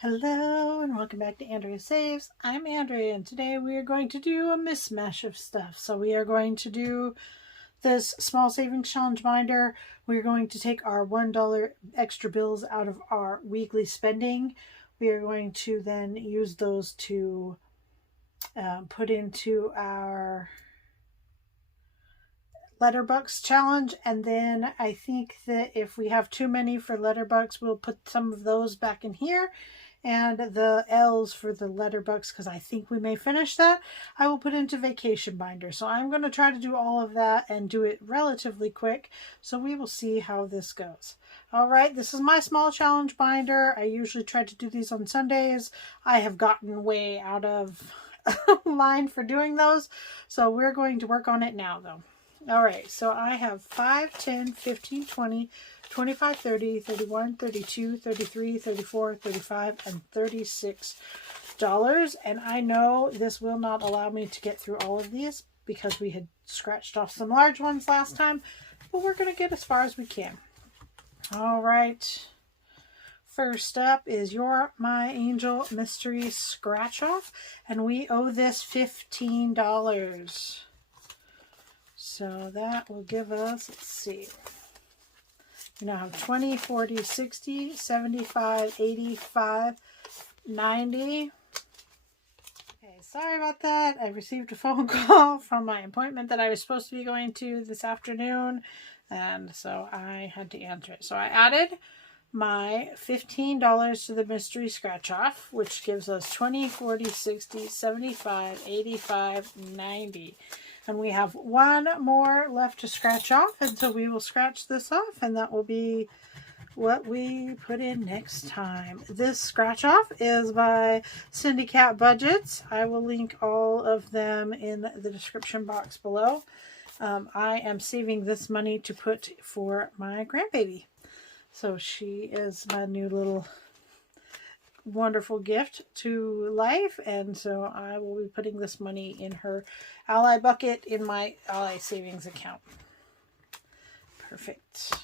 Hello and welcome back to Andrea Saves. I'm Andrea and today we are going to do a mismatch of stuff. So we are going to do this small savings challenge binder. We're going to take our $1 extra bills out of our weekly spending. We are going to then use those to put into our Letterbucks challenge, and then I think that if we have too many for Letterbucks, we'll put some of those back in here, and the L's for the Letterbucks, because I think we may finish that, I will put into vacation binder. So I'm going to try to do all of that and do it relatively quick, so we will see how this goes. All right, this is my small challenge binder. I usually try to do these on Sundays. I have gotten way out of line for doing those, so we're going to work on it now though. All right, so I have 5, 10, 15, 20, 25, 30, 31, 32, 33, 34, 35, and $36. And I know this will not allow me to get through all of these because we had scratched off some large ones last time, but we're going to get as far as we can. All right. First up is You're My Angel Mystery Scratch Off, and we owe this $15. So that will give us, let's see, we now have 20, 40, 60, 75, 85, 90. Okay, sorry about that. I received a phone call from my appointment that I was supposed to be going to this afternoon, and so I had to answer it. So I added my $15 to the mystery scratch off, which gives us 20, 40, 60, 75, 85, 90. And we have one more left to scratch off, and so we will scratch this off, and that will be what we put in next time. This scratch off is by Syndicat Budgets. I will link all of them in the description box below. I am saving this money to put for my grandbaby. So she is my new little wonderful gift to life, and so I will be putting this money in her Ally bucket in my Ally savings account. Perfect.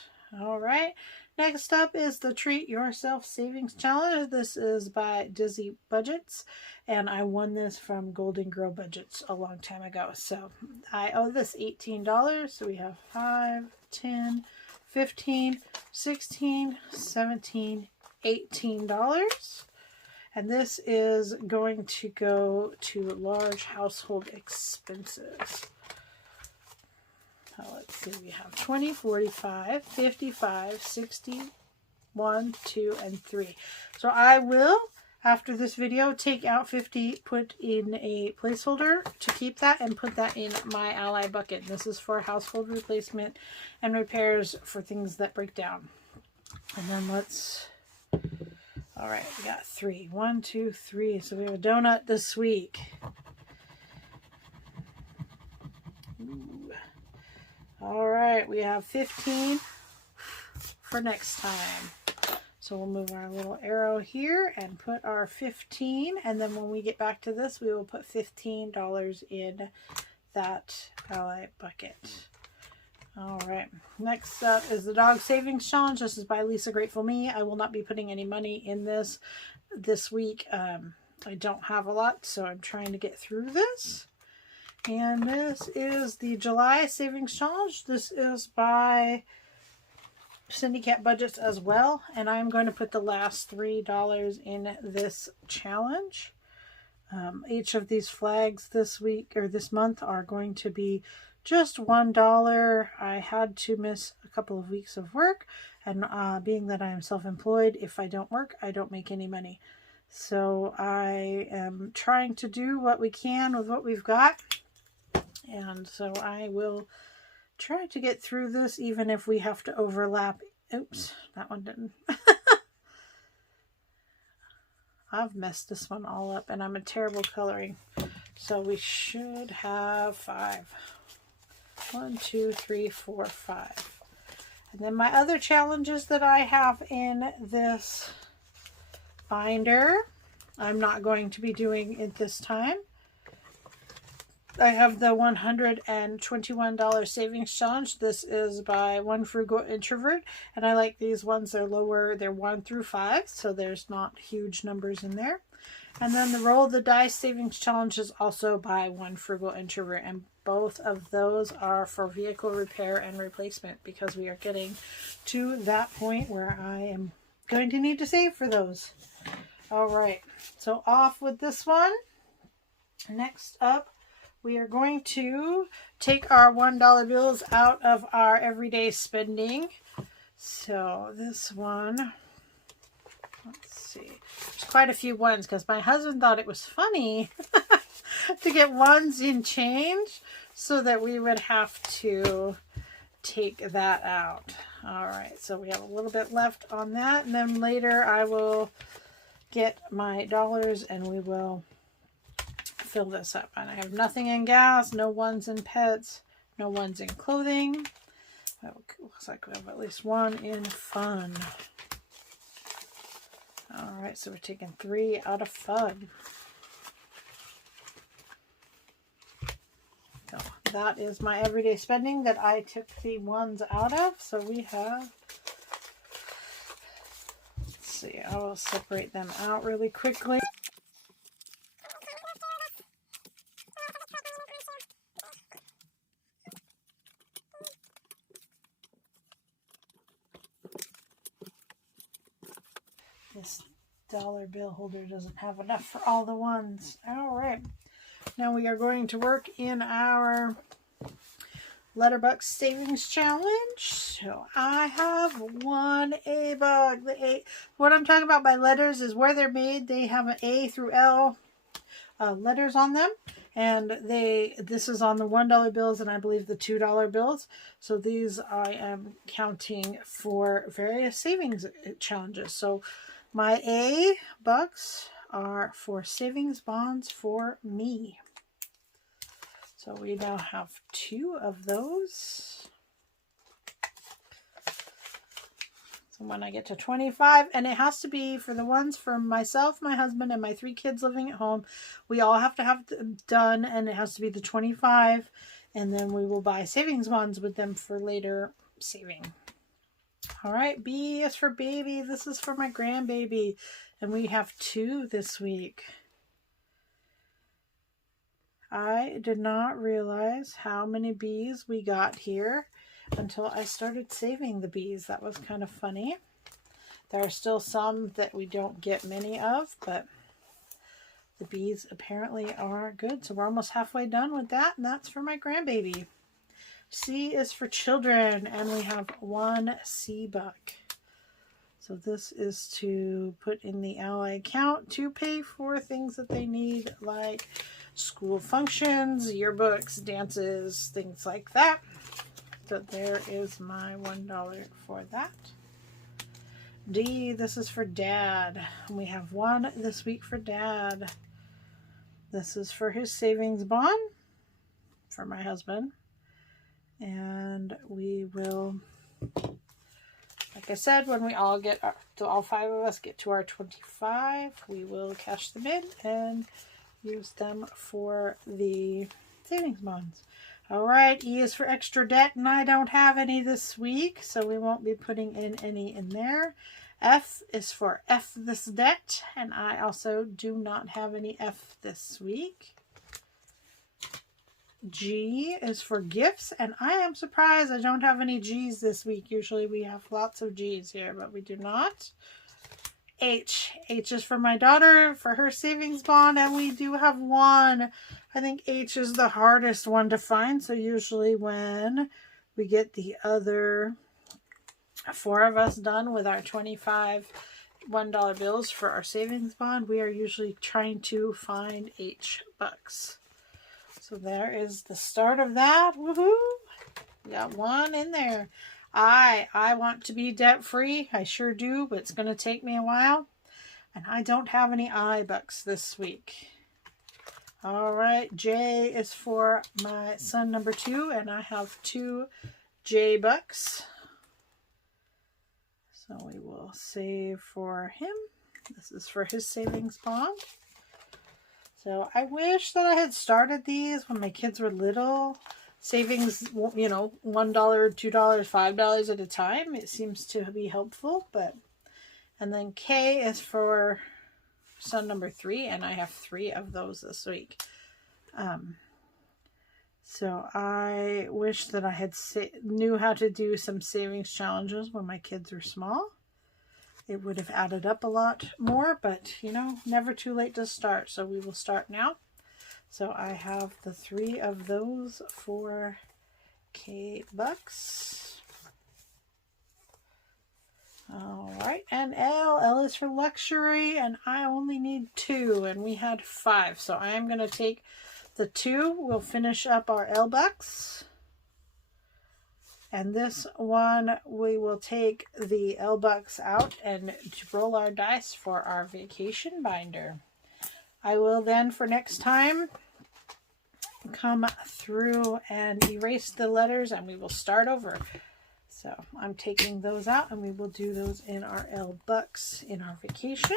All right, next up is the Treat Yourself Savings Challenge. This is by Dizzy Budgets, and I won this from Golden Girl Budgets a long time ago, so I owe this $18. So we have 5, 10, 15, 16, 17, $18. And this is going to go to large household expenses. Let's see, we have 20, 45, 55, 60, 1, 2, and 3. So I will, after this video, take out 50, put in a placeholder to keep that, and put that in my Ally bucket. This is for household replacement and repairs for things that break down. And then let's... All right, we got 3. 1, 2, 3. So we have a donut this week. Ooh. All right, we have 15 for next time. So we'll move our little arrow here and put our 15. And then when we get back to this, we will put $15 in that Ally bucket. All right, next up is the Dog Savings Challenge. This is by Lisa Grateful Me. I will not be putting any money in this week. I don't have a lot, so I'm trying to get through this. And this is the July Savings Challenge. This is by Syndicat Budgets as well, and I'm going to put the last $3 in this challenge. Each of these flags this week or this month are going to be just $1. I had to miss a couple of weeks of work, and being that I am self-employed, if I don't work, I don't make any money. So I am trying to do what we can with what we've got, and so I will try to get through this, even if we have to overlap. Oops, that one didn't. I've messed this one all up, and I'm a terrible coloring. So we should have 5. 1, 2, 3, 4, 5. And then my other challenges that I have in this binder, I'm not going to be doing it this time. I have the $121 savings challenge. This is by One Frugal Introvert, and I like these ones. They're lower, they're 1 through 5, so there's not huge numbers in there. And then the Roll the Dice savings challenge is also by One Frugal Introvert, and both of those are for vehicle repair and replacement, because we are getting to that point where I am going to need to save for those. All right, so off with this one. Next up, we are going to take our $1 bills out of our everyday spending. So this one, let's see, there's quite a few ones because my husband thought it was funny to get ones in change, so that we would have to take that out. All right, so we have a little bit left on that, and then later I will get my dollars and we will fill this up. And I have nothing in gas, no ones in pets, no ones in clothing. Well, looks like we have at least one in fun. All right, so we're taking 3 out of fun. So that is my everyday spending that I took the ones out of. So we have, let's see, I will separate them out really quickly. This dollar bill holder doesn't have enough for all the ones. All right. Now we are going to work in our Letterbuck Savings Challenge. So I have one A bug. What I'm talking about by letters is where they're made. They have an A through L letters on them. And this is on the $1 bills and I believe the $2 bills. So these I am counting for various savings challenges. So my A bucks are for savings bonds for me. So we now have 2 of those. So when I get to 25, and it has to be for the ones for myself, my husband, and my 3 kids living at home, we all have to have them done, and it has to be the 25, and then we will buy savings bonds with them for later saving. All right, B is for baby. This is for my grandbaby, and we have 2 this week. I did not realize how many bees we got here until I started saving the bees. That was kind of funny. There are still some that we don't get many of, but the bees apparently are good. So we're almost halfway done with that, and that's for my grandbaby. C is for children, and we have 1 C buck. So this is to put in the Ally account to pay for things that they need, like school functions, yearbooks, dances, things like that. So there is my $1 for that. D, this is for Dad. We have 1 this week for Dad. This is for his savings bond for my husband. And we will, like I said, when we all get, all 5 of us get to our 25, we will cash them in and use them for the savings bonds. All right, E is for extra debt, and I don't have any this week, so we won't be putting in any in there. F is for F this debt, and I also do not have any F this week. G is for gifts, and I am surprised I don't have any G's this week. Usually we have lots of G's here, but we do not. H is for my daughter for her savings bond, and we do have 1. I think H is the hardest one to find, so usually when we get the other 4 of us done with our 25 $1 bills for our savings bond, we are usually trying to find H bucks. So there is the start of that. Woohoo! We got 1 in there. I want to be debt-free. I sure do, but it's going to take me a while. And I don't have any I bucks this week. All right, J is for my son number 2, and I have 2 J bucks. So we will save for him. This is for his savings bond. So I wish that I had started these when my kids were little. Savings, you know, $1, $2, $5 at a time. It seems to be helpful, but... And then K is for son number 3, and I have 3 of those this week. So I wish that I had knew how to do some savings challenges when my kids were small. It would have added up a lot more, but you know, never too late to start. So we will start now. So I have the 3 of those for K bucks. All right, and L is for luxury, and I only need 2, and we had 5. So I am going to take the 2. We'll finish up our L bucks. And this one, we will take the L bucks out and roll our dice for our vacation binder. I will then, for next time, come through and erase the letters, and we will start over. So I'm taking those out, and we will do those in our L bucks in our vacation.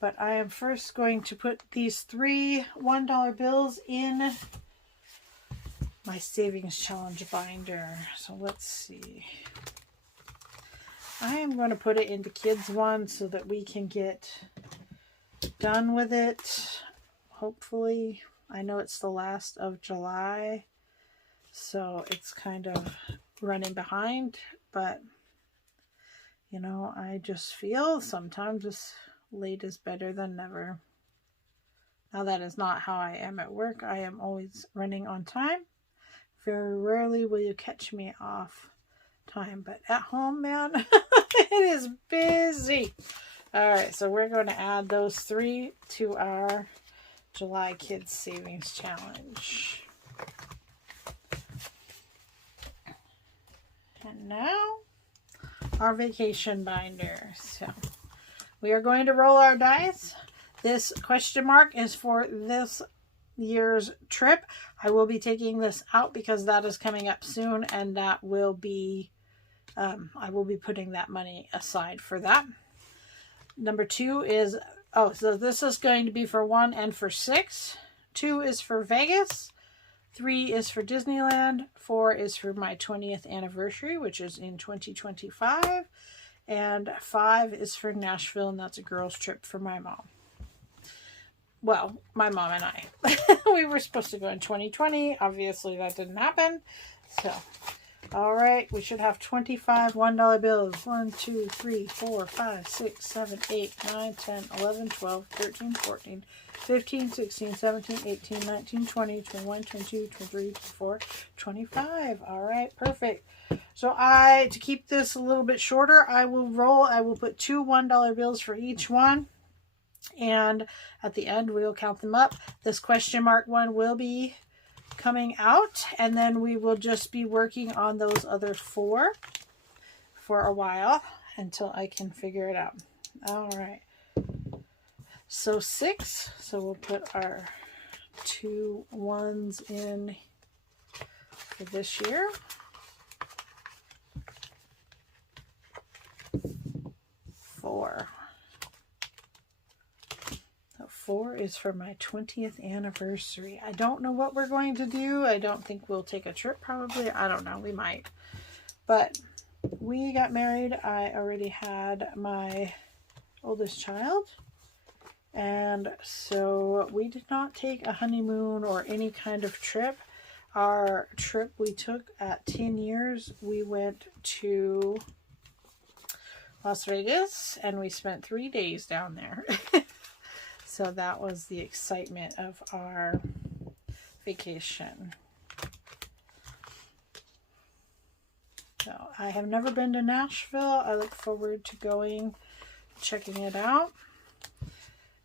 But I am first going to put these 3 $1 bills in my savings challenge binder. So let's see. I am going to put it into kids one so that we can get done with it. Hopefully. I know it's the last of July, so it's kind of running behind, but you know, I just feel sometimes late is better than never. Now that is not how I am at work. I am always running on time. Very rarely will you catch me off time, but at home, man, it is busy. All right, so we're going to add those 3 to our July Kids Savings Challenge. And now our vacation binder. So we are going to roll our dice. This question mark is for this year's trip. I will be taking this out because that is coming up soon, and that will be I will be putting that money aside for that. Number 2 is so this is going to be for 1 and for 6. 2 is for Vegas. 3 is for Disneyland. 4 is for my 20th anniversary, which is in 2025. And 5 is for Nashville, and that's a girls' trip for my mom. Well, my mom and I. We were supposed to go in 2020. Obviously, that didn't happen. So, all right. We should have 25 $1 bills. 1, 2, 3, 4, 5, 6, 7, 8, 9, 10, 11, 12, 13, 14, 15, 16, 17, 18, 19, 20, 21, 22, 23, 24, 25. All right. Perfect. So to keep this a little bit shorter, I will put 2 $1 bills for each one. And at the end, we'll count them up. This question mark one will be coming out, and then we will just be working on those other 4 for a while until I can figure it out. All right. So 6. So we'll put our 2 1s in for this year. 4. 4 is for my 20th anniversary. I don't know what we're going to do. I don't think we'll take a trip probably. I don't know. We might. But we got married. I already had my oldest child. And so we did not take a honeymoon or any kind of trip. Our trip we took at 10 years, we went to Las Vegas and we spent 3 days down there. So that was the excitement of our vacation. So I have never been to Nashville. I look forward to checking it out.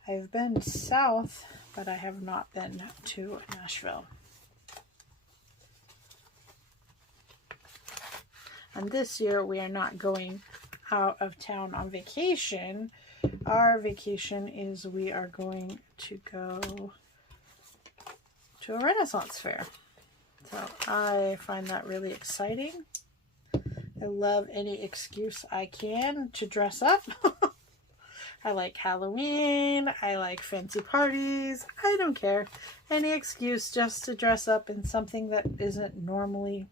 I've been south, but I have not been to Nashville. And this year we are not going out of town on vacation. Our vacation is we are going to go to a Renaissance fair. So I find that really exciting. I love any excuse I can to dress up. I like Halloween. I like fancy parties. I don't care. Any excuse just to dress up in something that isn't normally.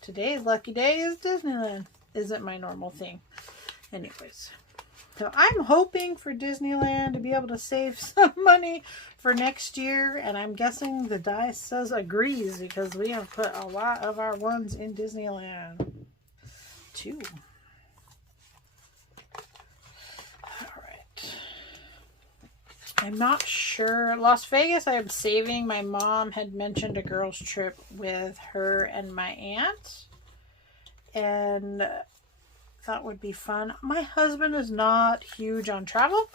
Today's lucky day is Disneyland. Isn't my normal thing. Anyways. So I'm hoping for Disneyland to be able to save some money for next year. And I'm guessing the dice says agrees because we have put a lot of our ones in Disneyland. 2. Alright. I'm not sure. Las Vegas, I am saving. My mom had mentioned a girls' trip with her and my aunt. And that would be fun. My husband is not huge on travel.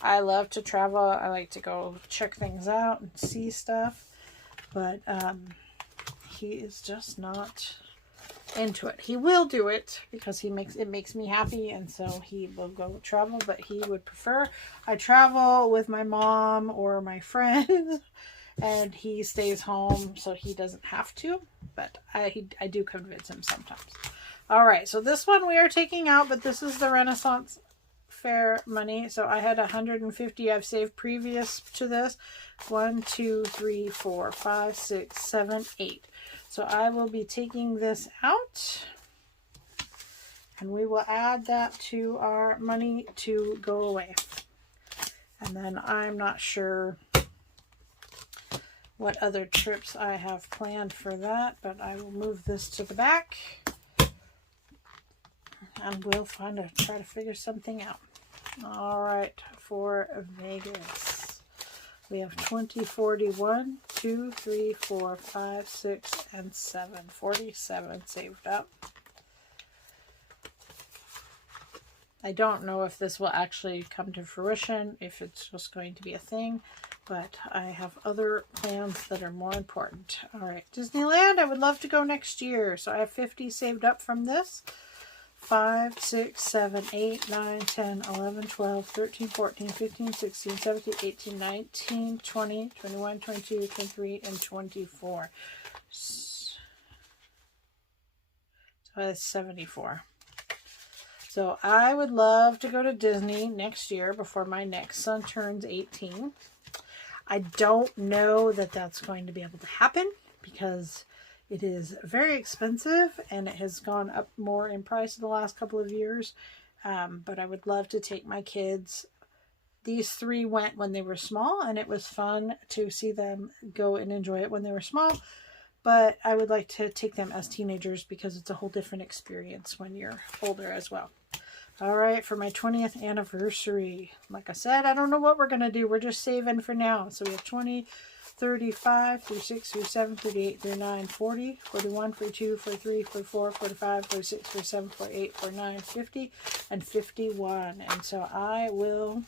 I love to travel. I like to go check things out and see stuff. But he is just not into it. He will do it because it makes me happy, and so he will go travel, but he would prefer I travel with my mom or my friends, and he stays home so he doesn't have to, but I do convince him sometimes. All right, so this one we are taking out, but this is the Renaissance Fair money. So I had 150 I've saved previous to this. 1, 2, 3, 4, 5, 6, 7, 8. So I will be taking this out, and we will add that to our money to go away. And then I'm not sure what other trips I have planned for that, but I will move this to the back. And we'll try to figure something out. All right, for Vegas, we have 20, 41, 2, 3, 4, 5, 6, and 7. 47 saved up. I don't know if this will actually come to fruition, if it's just going to be a thing, but I have other plans that are more important. All right, Disneyland, I would love to go next year. So I have 50 saved up from this. 5, 6, 7, 8, 9, 10, 11, 12, 13, 14, 15, 16, 17, 18, 19, 20, 21, 22, 23, and 24. So that's 74. So I would love to go to Disney next year before my next son turns 18. I don't know that that's going to be able to happen because it is very expensive and it has gone up more in price in the last couple of years. But I would love to take my kids. These 3 went when they were small, and it was fun to see them go and enjoy it when they were small. But I would like to take them as teenagers because it's a whole different experience when you're older as well. All right, for my 20th anniversary, like I said, I don't know what we're going to do. We're just saving for now. So we have 20, 35, 36, 37, 38, 39, 40, 41, 42, 43, 44, 45, 46, 47, 48, 49, 50, and 51. And so I will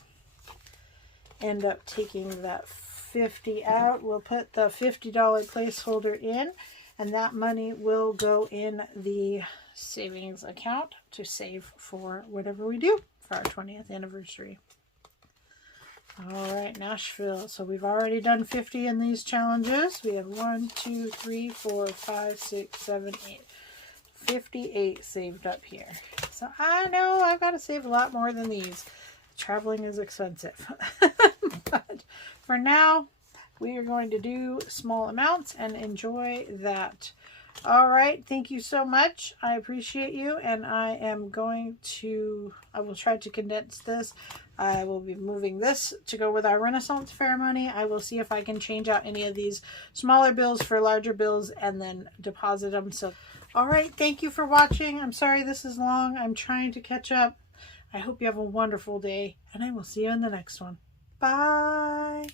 end up taking that 50 out. We'll put the $50 placeholder in, and that money will go in the savings account to save for whatever we do for our 20th anniversary. All right, Nashville. So we've already done 50 in these challenges. We have 1, 2, 3, 4, 5, 6, 7, 8. 58 saved up here. So I know I've got to save a lot more than these. Traveling is expensive. But for now, we are going to do small amounts and enjoy that. All right, thank you so much. I appreciate you, and I will try to condense this. I will be moving this to go with our Renaissance Fair money. I will see if I can change out any of these smaller bills for larger bills and then deposit them. So, all right, thank you for watching. I'm sorry this is long. I'm trying to catch up. I hope you have a wonderful day, and I will see you in the next one. Bye.